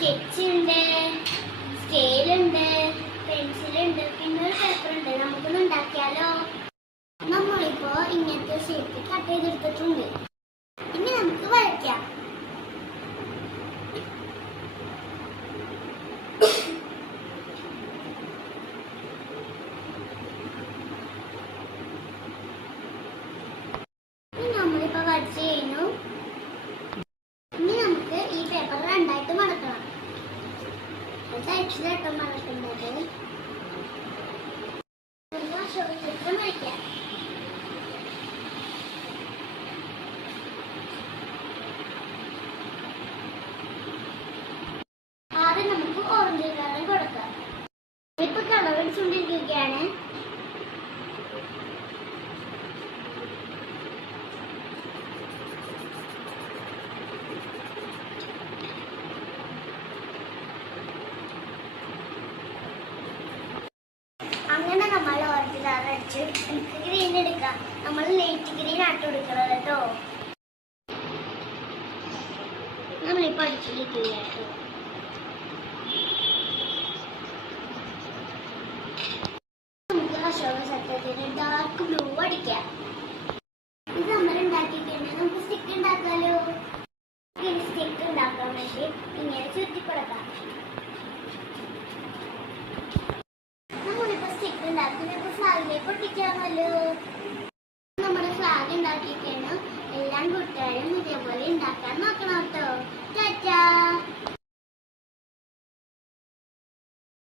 Sketch ഉണ്ട്, സ്കെയിലുണ്ട്, പെൻസിലുണ്ട്, പിന്നെ ഒരു പേപ്പർ ഉണ്ട്. നമുക്കൊന്ന് ഉണ്ടാക്കിയാലോ? നമ്മളിപ്പോ ഇങ്ങനത്തെ ഷേപ്പ് കട്ട് ചെയ്തെടുത്തിട്ടുണ്ട്. ഇനി നമുക്ക് വരയ്ക്കാം. നമ്മളിപ്പോ വരച്ച് കഴിഞ്ഞു. ഇനി നമുക്ക് ഈ പേപ്പർ രണ്ടായിട്ട് മടക്കണം. ചിത്രം മടക്കുന്നത് ചിത്രം വരയ്ക്കാം. ആദ്യം നമുക്ക് ഓറഞ്ച് കളർ കൊടുക്കാം. ഇപ്പൊ കളർ അടിച്ചുകൊണ്ടിരിക്കുകയാണ്. അങ്ങനെ നമ്മൾ ഓറഞ്ച് കളർ അടിച്ച് നമുക്ക് ഗ്രീൻ എടുക്കാം. നമ്മൾ ലൈറ്റ് ഗ്രീൻ ആയിട്ട് കൊടുക്കണം കേട്ടോ. നമ്മളിപ്പോൾ അടിച്ചിരിക്കുകയാണ്. നമുക്ക് അശോക ചക്രത്തിന് ഡാർക്ക് ബ്ലൂ അടിക്കാം. ഇത് നമ്മൾ ഉണ്ടാക്കിക്കഴിഞ്ഞാൽ നമുക്ക് സ്റ്റിക്ക് ഉണ്ടാക്കാലോ. സ്റ്റിക്ക് ഉണ്ടാക്കാൻ വേണ്ടി ഇങ്ങനെ ചുറ്റി കൊടുക്കാം. നമ്മളിപ്പോ സ്റ്റിക്ക് ഉണ്ടാക്കി ഫ്ലൈയിലേക്ക് ഒട്ടിക്കാമല്ലോ.